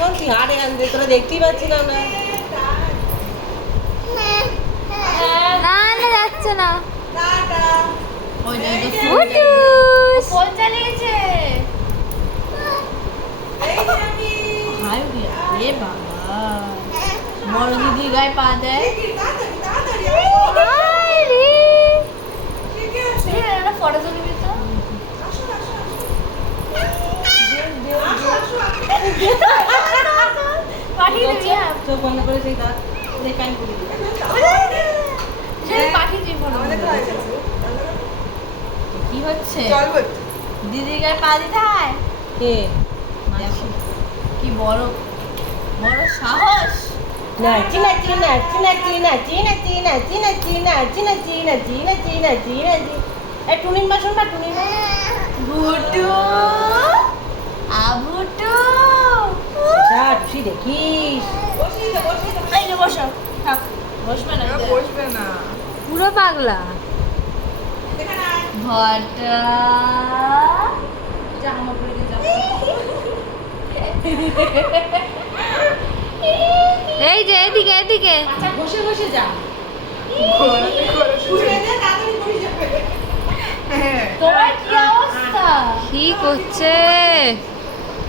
এখন তুই হাট এখান থেকে, তোরা দেখতেই পাচ্ছি না আমরা। না না যাচ্ছে না। ওই যে ফুটুস ফোন চালিয়েছে। হাই রে বাবা, বড় দিদি গায়ে পা দেয়। হাই রে একটা ফটো তুলবি তো। পাঠিয়ে দিবি। হ্যাঁ চোখ বন্ধ করে সেই কাজ প্যান্ট পরে দিবি। পাঠিয়ে দিবি ফটো। কি হচ্ছে? দিদির গায়ে পা দিতে হয়। কে? দেখো কি বড় বড় সাহস। না চিনা চিনা চিনা চিনা চিনা চিনা চিনা চিনা চিনা চিনা চিনা চিনা চিনা এই টুনির মা শোন না, টুনির মা। ভুটু আভুটু। যা তুই দেখিস। এই যে বসো। থাক, বসবে না। বসবে না। পুরো পাগলা। ভটা জামা পরে গেছে। এই যে এদিকে এদিকে বসে বসে যা। তোমার কি অবস্থা? কি করছে